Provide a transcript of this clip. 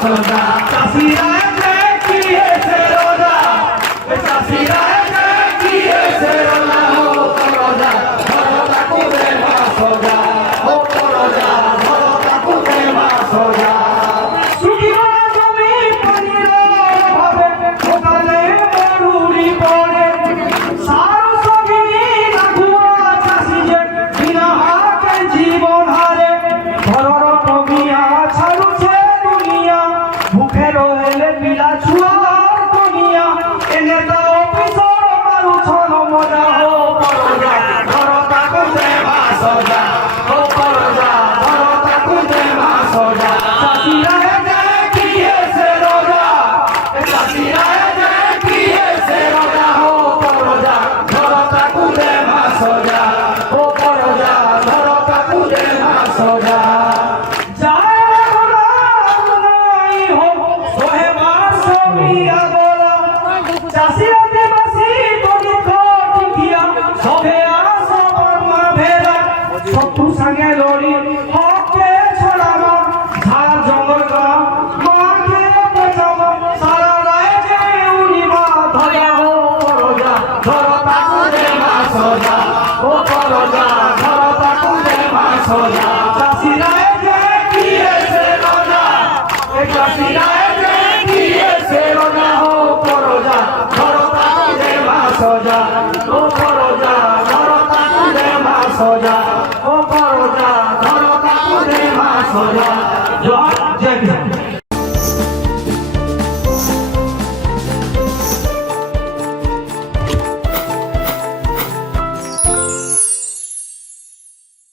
soda, চাষিরা দেখিয়েছে রোজা, চাষিরা দেখিয়েছে রোজা, ও করজা ধরো তাকুতে মা সোজা, ও করজা ধরো তাকুতে মা সোজা। শুকিয়ে জমি পানির অভাবে সকালে মরুরি পড়ে, সার সবই লাগুয়া চাষি যে বিনা হাতে জীবন হারে, ঘরর কমিয়া ছাড়ুছে দুনিয়া, মুখে রহেলে পিলা ছুয়ার দুনিয়া, এনে তো অফিসর মারুছন মজা, ও করজা ধরো তাকুতে মা সোজা, ও করজা ধরো তাকুতে মা সোজা। চাষিরা দেখিয়েছে রোজা, চাষিরা দেখিয়েছে রোজা, ও করজা ধরো তাকুতে মা সোজা, ও করজা ধরো তাকুতে মা সোজা। চাষিরা দেবাসী দরিদ্র দুঃখিয়া সবে আসবার মা ভেলা, শত্রু সঙ্গে লড়ি হকে ছড়ানো, ঝাড় জঙ্গল গ্রাম মাকে বাঁচানো, সারা রাজ্যে উড়িবা ধরা, ও করজা ধরো তাকুতে মা সোজা, ও করজা ধরো তাকুতে মা সোজা। চাষিরা দেখিয়েছে রোজা, চাষিরা দেখিয়েছে রোজা, ও করজা ধরো তাকুতে মা সোজা, ও করজা ধরো তাকুতে মা সোজা, ও করজা ধরো তাকুতে মা সোজা। জয় জয়।